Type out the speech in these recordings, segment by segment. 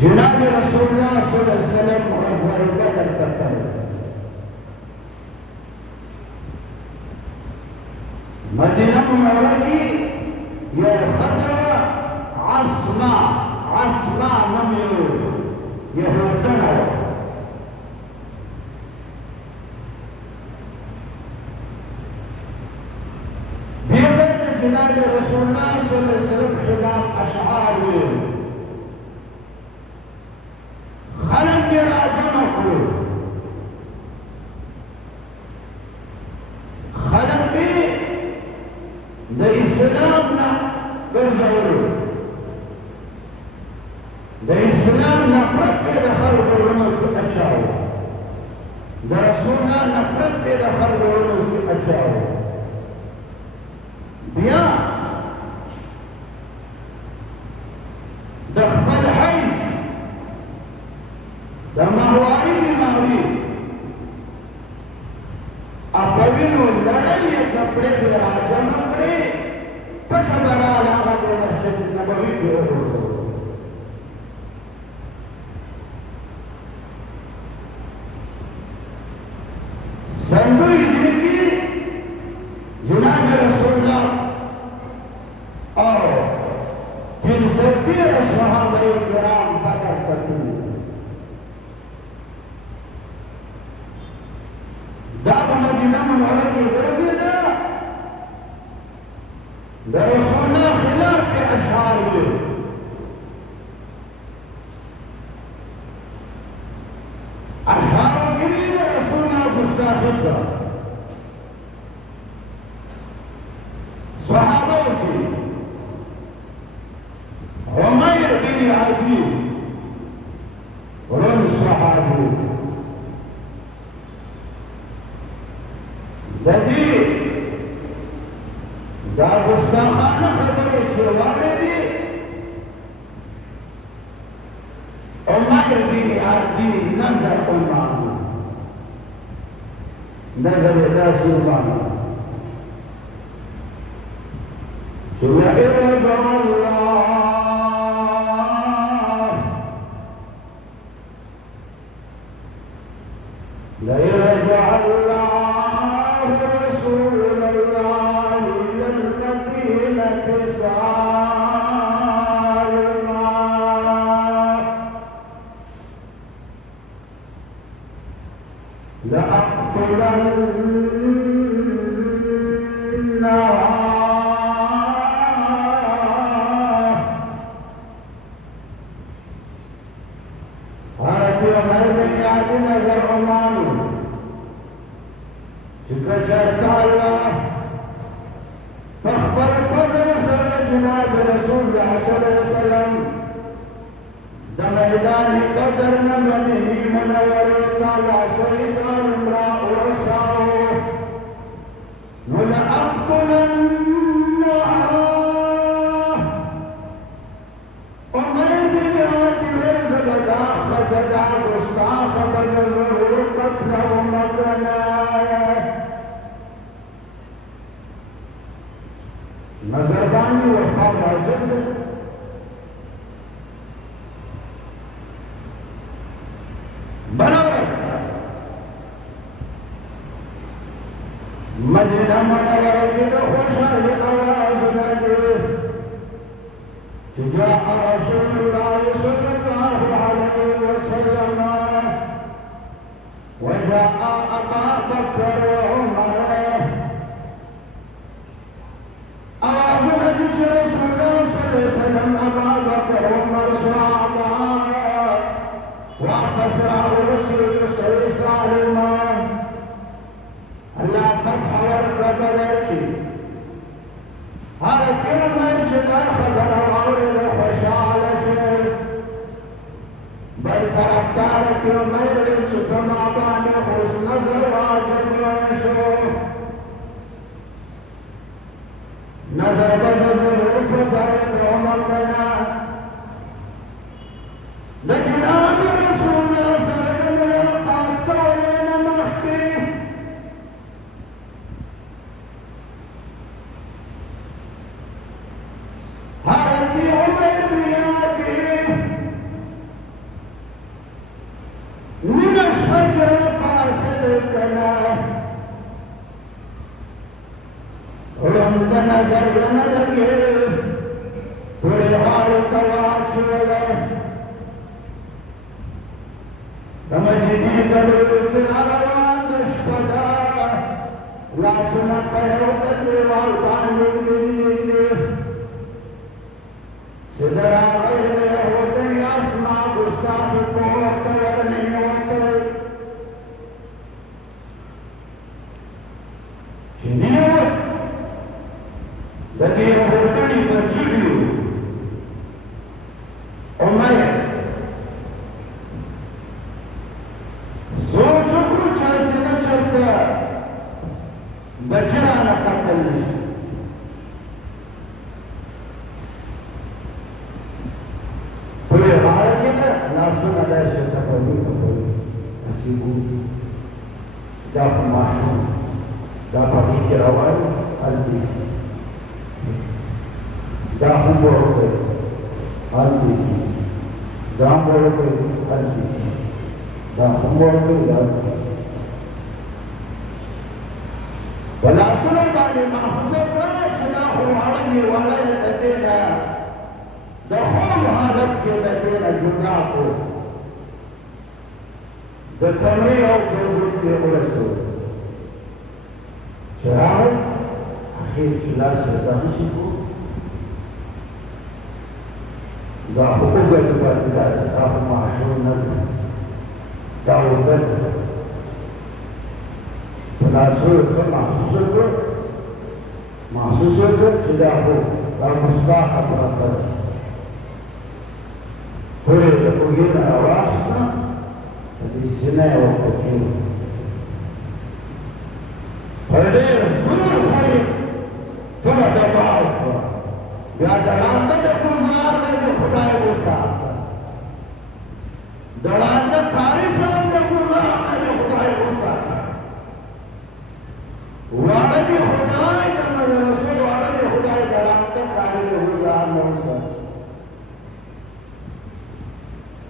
जनाब रसूलुल्लाह सल्लल्लाहु अलैहि वसल्लम ग़ज़वा बदर करते हैं। मदीना मुनव्वरा की यह खजरा आसमा नमियो यह वतन है। दीगर जनाब रसूलुल्लाह सल्लल्लाहु अलैहि वसल्लम खिलाफ अशआर हुए खलक के राजन को खलक के द इस्लाम ना गरजाओ द इस्लाम नफरत के दखल करोना को अच्छा हो द रसूलुल्लाह नफरत के दखल करोना को अच्छा हो बिया दखल है दमावारी बीमारी अपविनो लड़ाई कपड़े के राजा नकड़े पट बड़ा लागा के मस्जिद नबवी की ओर हो संदू हिजरी की जुनाब रसूलुल्लाह और 313 सहाबाए किराम बदर करते जब मदीना मुनव्वरा की गरज़ दा रसूलुल्लाह खिलाफ के अशआर हुए अशआरों के लिए रसूलुल्लाह गुस्ताखी का सहाबाओं की उमैर बिन आदि और सहाबा लदी दा गुस्ताखाना खबरें छुड़वाने दी उमैर बिन आदि नजर उमाना नजर दासुबाना सुना इरजा अल्लाह ला इरजा अल्लाह नजरबानी वफा वाजिब बराबर मदीना मुनव्वरा की तो खुशहाल आवाज लगे जुजा रसूलुल्लाह सल्लल्लाहु अलैहि वसल्लम वजाअ अबू बकर उमर नजर बजर जरूर बजाए उमर करना دمجدي قالوا كنارا نشفدا لا سنة قيوة والقان نجدي سدرا غير ودني أسمع قستاف القوة ورني وطي شندين وقت لدي ودني بجيبيو أمي सोचो कुछ ऐसे न चलता बचरा न पकड़ थोड़े बाहर के ना नासु न दे सकता कोई असीबू दा फमाशो दा पाकी के रवाय हल्दी दा हुबो के हल्दी दा बोलो के हल्दी दा हुबो के हल्दी ولا سنة بعد ما سسفنا شدا هو عالمي ولا يتدينا دخول هذا كبدينا جناكو دكمري أو بلغت يقولسو شراعي أخير جلاس يتغشكو دا هو قبل دا هو معشور نبي دا هو بدل مناسور محسوس को जुदा हो और मुस्ताह अपना थोड़े को ये ना आवाज ना इससे नहीं हो क्यों बड़े जोर से थोड़ा दबाव हुआ या दरांता के गुजार ने खुदा को साथ दरांता तारीफ ने गुजार ने खुदा को साथ वारदी खुदाई जब रसूल वारदी खुदाई दरांत कारी गुजार नौसा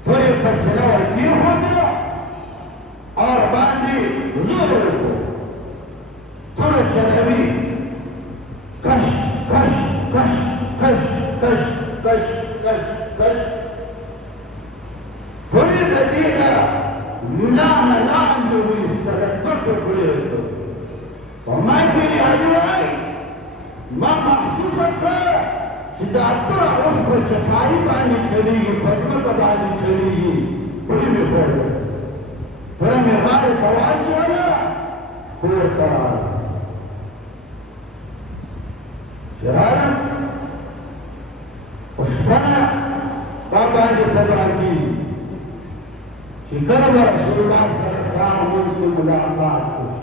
तो ये फैसला और क्यों हो गया और बांधी जोर को थोड़ा चलवी कश कश कश कश कश कश कश कश थोड़ी दीना लान लान जो इस तरह तक पूरे وما يبني أدواي ما محسوس أكبر شداتر أصبر شكاي باني چليگي بسمك باني چليگي بڑی میں پڑھ پھر میں غار تواج والا کور قرار شرارا اشبنا بابا جي سبا کی شکر رسول اللہ صلی اللہ علیہ وسلم منزل ملاقات کش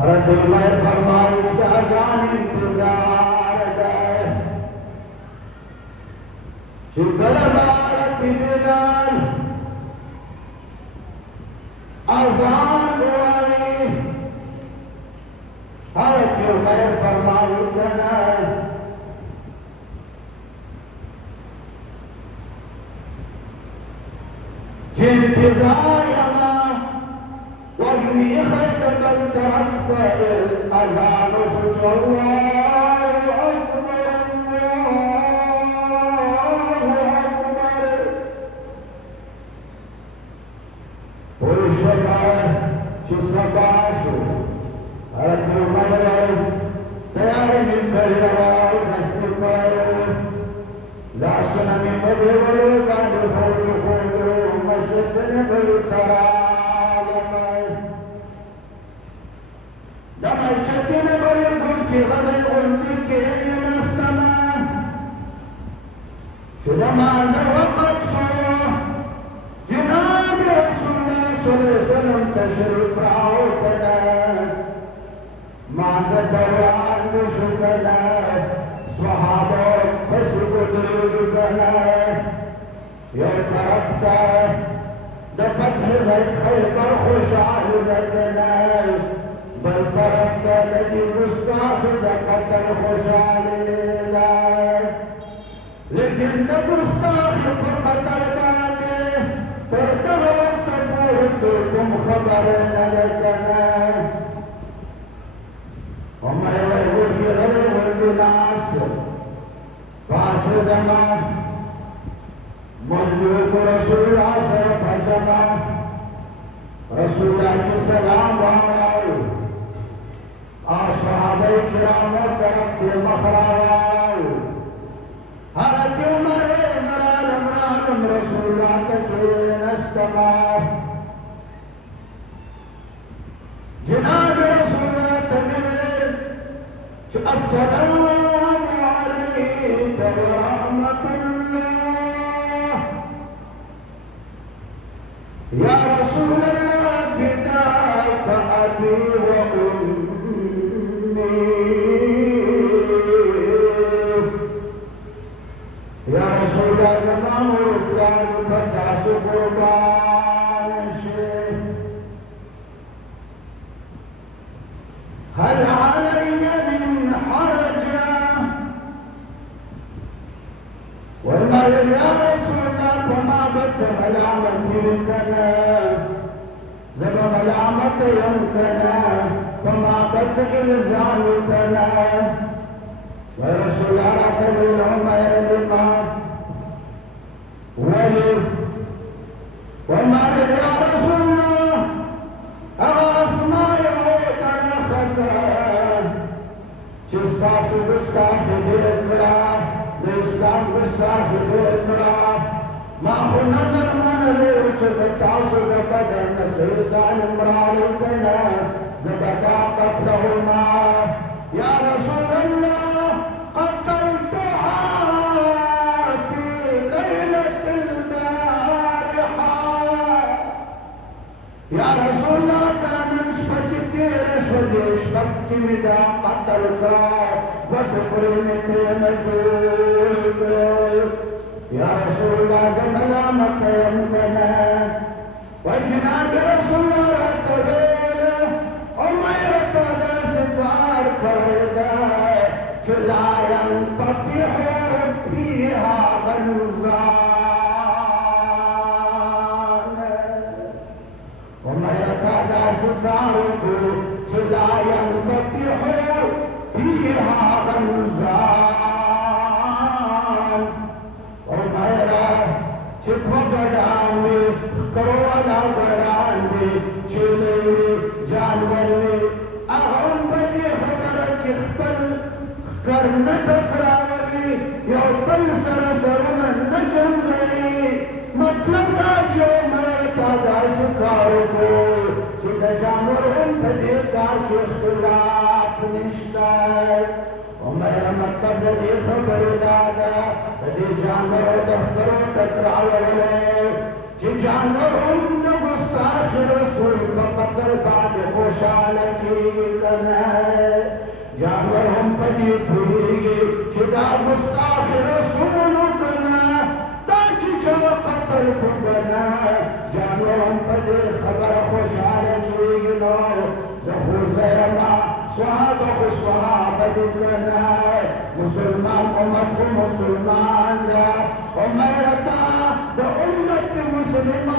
حضرت عمر فرمائے اس کا اذان انتظار دے شکر بارک بلال اذان دعائی حضرت عمر فرمائے کنا انتظار یما واجمي إخيط بل ترفت الأذان شجر الله أكبر الله أكبر ورشبه جسباشو أردت ميرو تيار من كيرو دست كيرو لا سنة من مدولو بعد خودو مجدن بالكرام لما الجتين بريقون كي غليقون ديكي نستمان شو لما زوقت شو جناب رسول الله صلى الله عليه وسلم تشرف عوتنا ما زدوا عن شكنا صحابه بس قدرتنا يا تركت دفتح خيبر خشعر لدنا بل طرفت الذي مستاخذ قدر خوشالي لیکن نہ مستاخذ قدر بانے پر در وقت فورتكم خبر نلتنا وما يقول في غير والناس باس دمان मौलूद रसूलुल्लाह से पहुंचना रसूलुल्लाह के सलाम वाओ और सहाबे किराम तरफ के मखरावाओ हरत उमर जरा लमरान रसूलुल्लाह के नस्तमा जनाब रसूलुल्लाह तकबीर अस्सलाम अलैका व रहमतुल्लाह या रसूलल्लाह फिदाका अबी व उम्मी या रसूलल्लाह ज़मान व रुकलान फदास कुर्बान शे हल अलैया मिन हरज वमर या रसूलल्लाह फमा बत मलामत कना जब मलामत यम कना फमा बत इल्जाम कना व रसूलल्लाह तबिल उमर लिमा वली वमर या रसूलल्लाह अगस्मा जिस्तास गुस्ताख बेकरा इस्लाम गुस्ताख बेकरा माहु नजर मन रे उचक तासु बदन से सालिम रालिकना जबता कत्लहुमा या रसूल अल्लाह قتلتها في ليلة البارحة या रसूल अल्लाह तानश पचितेरश वदेश भक्ति मिदा कत्ल का वदपुरे में तेन जोड़ या रसूल अल्लाह ज़मलामत यमकना वजनाब रसूल अल्लाह तवेल उमर तदा सिकार करदा चलायन ततिह फीहा गंज़ान उमर तदा सिकार को चलायन ततिह फीहा गंज़ान उमरा चित्व गड़ान में करोड़ा गड़ान में चेले में जानवर में अहम बदी खबर के पल करन टकरावी या पल सरसरन न जम गई मतलब ना जो मरता दास कारो को जुदा जानवर उन बदी कार के इख्तिलाफ निश्ता उमर मतलब दे खबर दादा दे जानवर दफ्तरों टकरावे जे जानवर हम द गुस्ताख रसूल कत्ल बाद खुशाल की कना जानवर हम पदी भूलेंगे जुदा गुस्ताख रसूल कना ताज जो कत्ल को कना जानवर हम पदी खबर खुशाल की नो जहू ज़रमा स्वाहाबा को स्वाहाबा कना मुसलमान उम्मत को मुसलमान दा उम्मता द उम्मत मुस्लिमा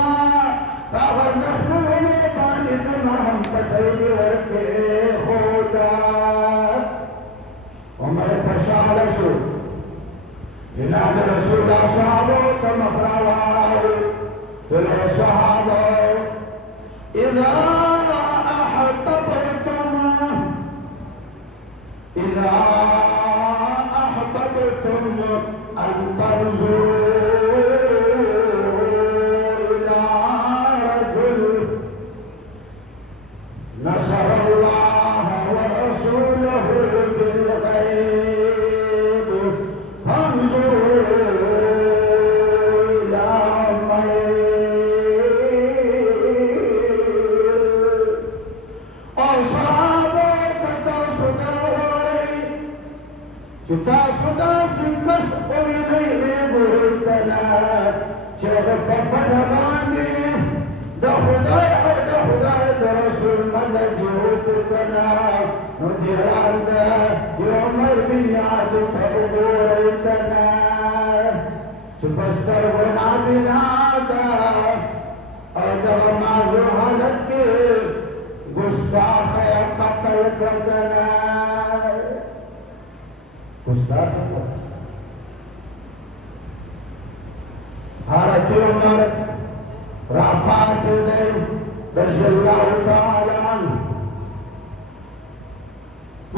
तावज़ह नुने बानी तमहम पतैली वर्के खुदा उमर फशाल शो जनाब रसूलुल्लाह स्वाहाबा तमखरावाओ फिर स्वाहाबा इज़ा إذا أحببتم أن تنظروا إلى رجل نصر الله ورسوله بالغيب فانظروا إلى जुता सुदा सिंकस ओविने में बुरकना चेह बब्बन बांधे द खुदाय द रसूल मदद युकना मुदिरान दा योमर बिन याद तबुरकना चुपस्तर बना बिना दा और माजू हालत के गुस्ताख है कत्ल करना गुस्ताख حضرت عمر رفع صدره رضي الله تعالى عنه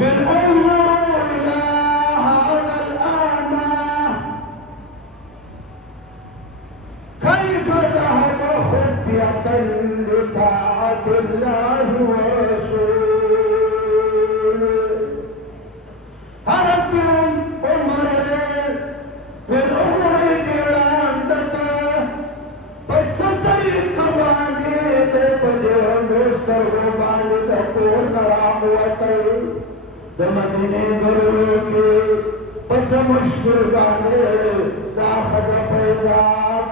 انظروا إلى هذا الأعمى كيف ذهب خفية لطاعة الله ورسوله. حضرت عمر من عمر دلالته بچتری کبانی دے بدر دوستر گربانی دے پور نرام وطن دے مدینے گرو کی بچ مشکل بانے دا خزا پیدا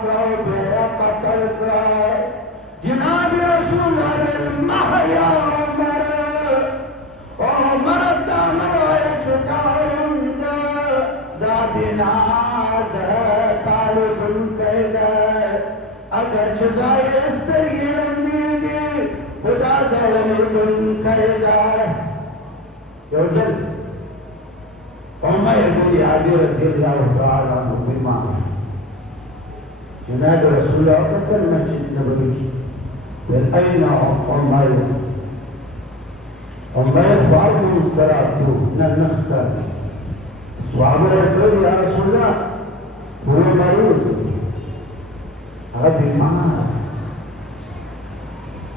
کرو بیا قتل کرو جناب رسول اللہ یا عمر عمر دا مرای چکارم دا بنا دا طالب قیدہ اگر چزائی استرگی رندیدی خدا دولي بن قیدہ یوزن عمر بن علی رضی اللہ تعالی عنہ بیمار جناب رسول اللہ قتل مسجد نبوی کی بل این عمر خواب مستراتو ننخکر صحابہ رکھو یا رسول اللہ وہ مروز بیمار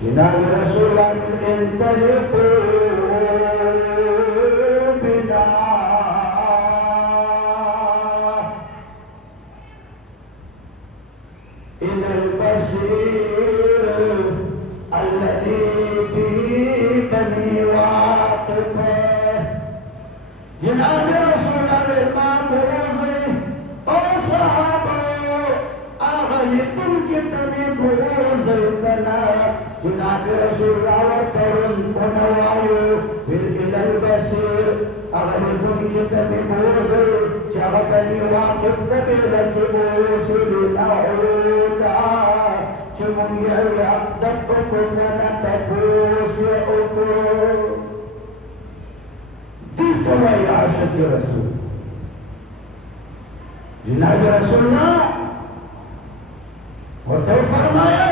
جناب رسول اللہ انطلقوا بنا إلى البشير الذي في بني واقفه جناب رسول اللہ مروزی او صحابہ آغلیتن کی تمی بروزی دنا جناب رسول اللہ ورطرن ونوائیو پھر الى البشیر آغلیتن کی تمی بروزی چاگتنی واقف دبیلکی بروزی لنا عرودا چمون یلیا دفکو کنا تفوس یعکو دیتوا یا عاشق رسول جناب رسول اللہ ورته فرمایا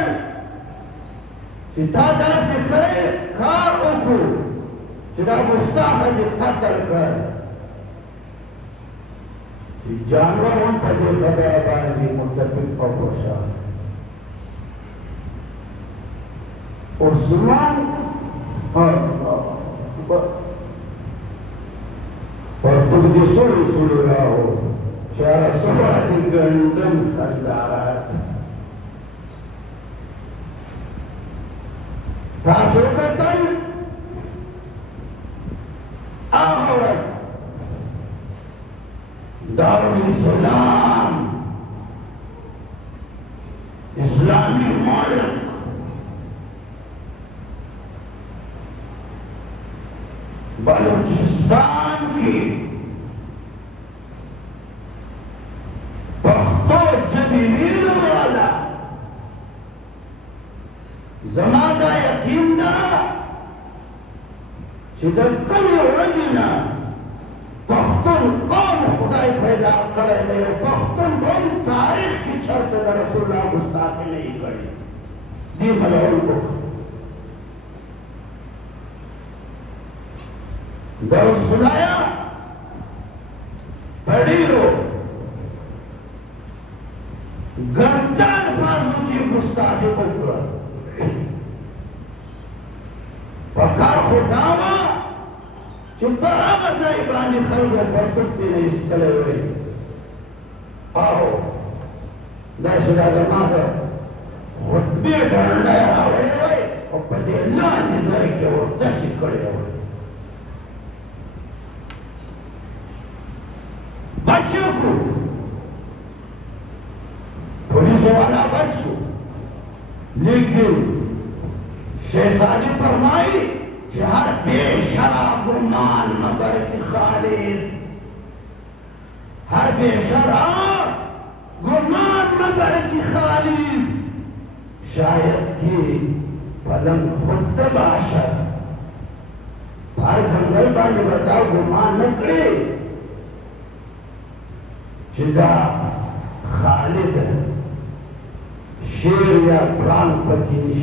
چې تا داسې کړی کار وکړو چې دا مستحق دې قتل کړ چې جانور هم په دې خبره باندې متفق او خوشحال عثمان ورته دې سړی راو چې رسول الله دې ګندم خندارات تاسو کتل آخرت دارالاسلام اسلامی ملک بلوچستان کی پختو جنینین والا زمانہ یقین دا چې د کمی ورځې پختون قوم خدای پیدا کړی دی او پختون هم تاریخ کې چرته د رسول الله ګستاخي نه یې کړې دې ملعون وکړه د رسول الله په ډېرو ګنده الفاظو کې ګستاخي وکړه پکار خداوا چې په هغه ځای باندې خلکو پرتوب دې نه ایستلی وی او دا چې دا زما د خطبې ډنډه یې راوړې وی او په دې لاندې ځای کې ورتسې کړې وی بچ کو پولیسو والا بچ کو لیکن شہزادی فرمائی کہ ہر بے شرع گمان مگر کی خالص ہر بے شرع گمان مگر کی خالص شاید کی پلنگ خفت باشد ہر جنگل باندې بتاو گمان نکڑے چدا خالد शेर या प्राण पकीश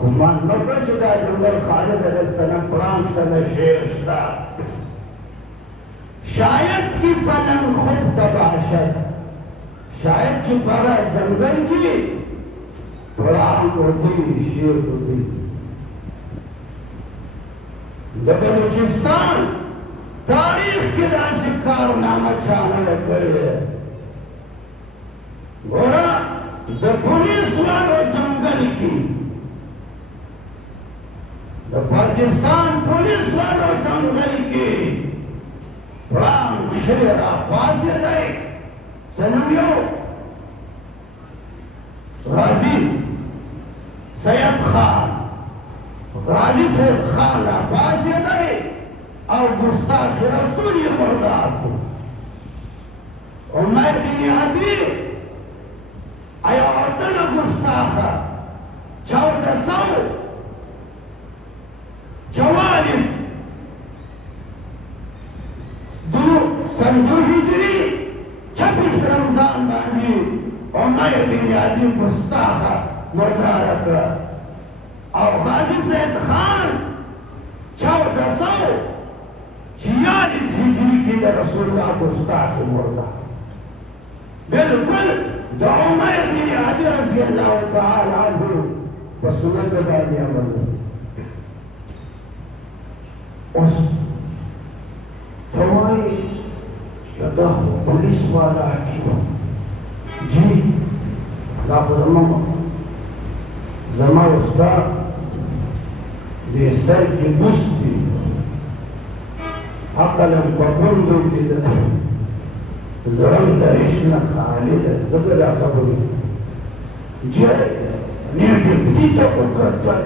गुमान नकल जुदा जंगल खालिद अलग तना प्राण तना शेर शता शायद की फलन खुद तबाशत शायद छुपारा जंगल की प्राण होती शेर होती बलूचिस्तान तारीख के दास कारनामा छाना करे गोरा द पुलिस वालों जंगल की द पाकिस्तान पुलिस वालों जंगल की प्राण शेरा पासे दे सनमियो गाजी सैयद खान गाजी सैयद खान पास दे और गुस्ताख रसूल मुर्दार को उमर बिन अदी अयोधन गुस्ताख 1444 सन 2 हिजरी 26 रमजान बानी उमर बिन अदी गुस्ताख मुर्दार का और गाजी सैयद खान 1446 हिजरी के रसूलुल्लाह गुस्ताख मुर्दा बिल्कुल उमर बिन अदी रज़ी अल्लाह तआला अन्हु बसुनत बानी अमल उस तवाई यदा पुलिस वाला की जी जमा उसका सर की मुस्ती अकलम बकुंदो की जरम दरिश्न खालिद जगदा खबरी जय निर्दिफ्ती तकुकतल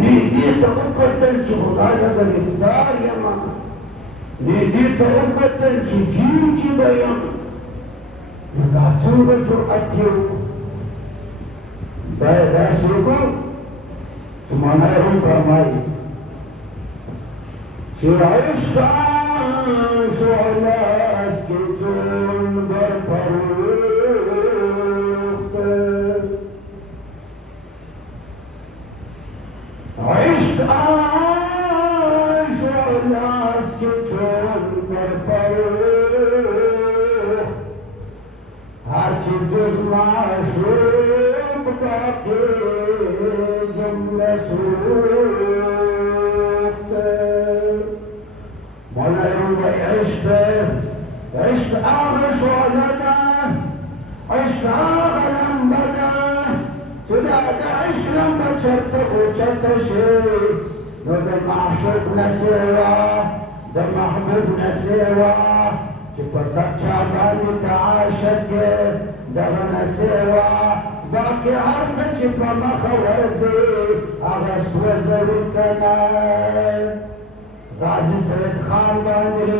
निदी तकुकतल खुदा जगह इफ्तार यमा निदी तकुकतल जीव की बयान नदाचुंग जो अत्यु दायदासों को तुम्हारा रूप फरमाई चिराइश्कान शोलास के चोन बरफरूख्त इश्कान शोलास के चोन बरफरूख्त हर चीज माशूक बाके जुम्ले सूख्त मौला इश्क इश्क आगे शोलता इश्क आगे लंबता चुदा इश्क लंबा चरता उचरता शे नो द माशूक नसेवा द महबूब नसेवा चिपता चाबानी ताशक दगन सेवा बाकी अर्थ चिपा मखवरजे आगस वजरी कना गाजी सैयद खान बांधे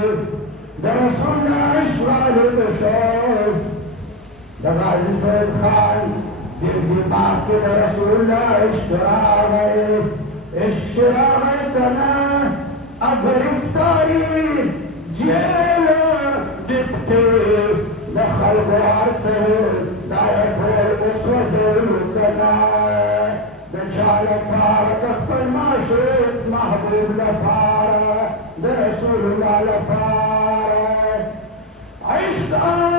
दरअसुल्लाह इश्वाल बशर गाजी सैयद खान दिल दिमाग के दरअसुल्लाह इश्करा गए इश्क शरा गए कना अगर इफ्तारी जेल दिखते दखल बार से दायक और उसवर से लुकना दचाल फार तख्तल माशूक महबूब लफार दरसूलुल्लाह लफार इश्क आन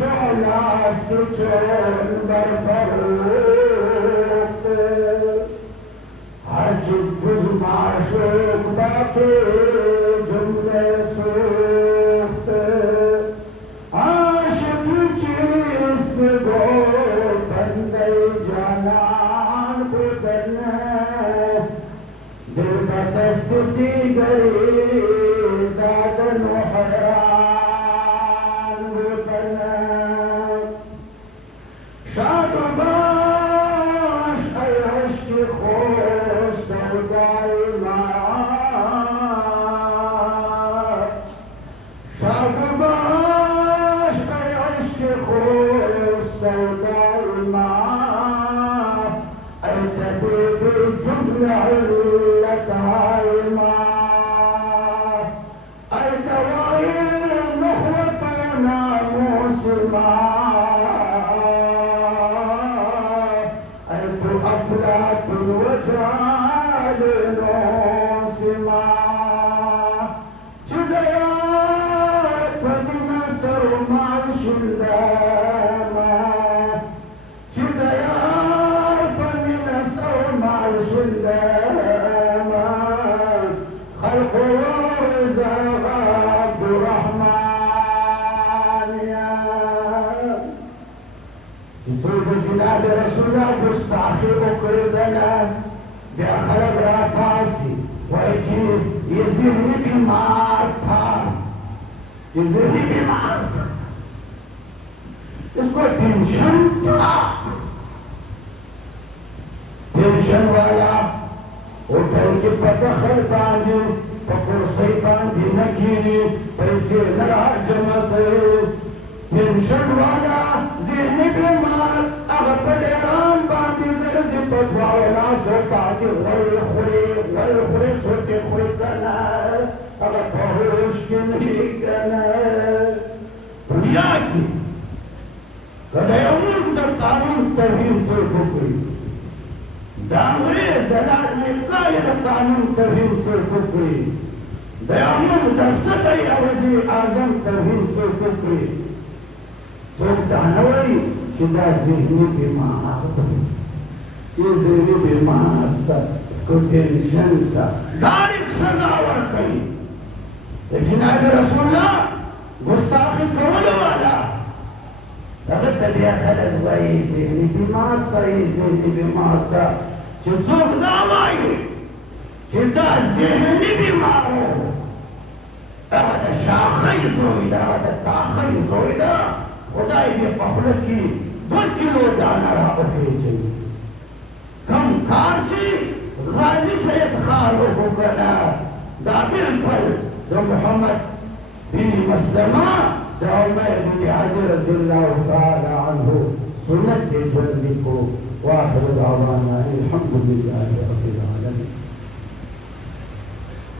शोलास की चोन बरफरूख्त हर जुज माशूक बाके जुमले सूख्त आशिकी चीज पे गो बंदे जानान बुदन दिल बदस्तुती गरी दादन हैरान बुदन शादबाश ऐ इश्क खोश सौदाई शादबाश ऐ इश्क खोश सौदाई ऐ तबीब जुमला इल्लत हाइमा ऐ दवाई नखवत नामूस جناب رسول الله گستاخی وکړي کنه بیا خلک راپاڅي وایي چې یہ ذهني بیمار تھا یہ ذهني بیمار تھا اس کو ٹینشن تھا ٹینشن والا होटल के पतखर बांधे पकड़ सही बांधे न गिरी पैसे न जमा करो पेंशन वाला ज़हनी बीमार अब पड़ेरान बांधे दर्ज पटवाला सो बांधे वल खुरे सोते खुरे करना अब पहुँच के नहीं करना दुनिया की कदयमुल दर कानून तवीम से कोई دانگریز دلال نکای دا قانون توہین سر ککری دیامون دا صدری وزیر اعظم توہین سر ککری سوک دانوی چی دا ذہنی بیمار یہ ذہنی بیمار تا اس کو ٹینشن تا دارک سزا ورکی جناب رسول اللہ گستاخی کول والا اگر بیا خلق وای ذهنی بیمار تا ای ذهنی بیمار تا چې څوک دا وایي چې دا ذهني بیمار و هغه د شاخۍ زوی ده هغه د تاخۍ زوی ده خدای دې په خوله کې 2 کیلو دانه راوخېچوي کوم کار چې غازي صاحب خان وکړه دا بالکل د محمد بن مسلمه د عمر بن عدي رضی الله تعالی عنه سنت دې ژوندي کو واخر دعوانا الحمد لله رب العالمين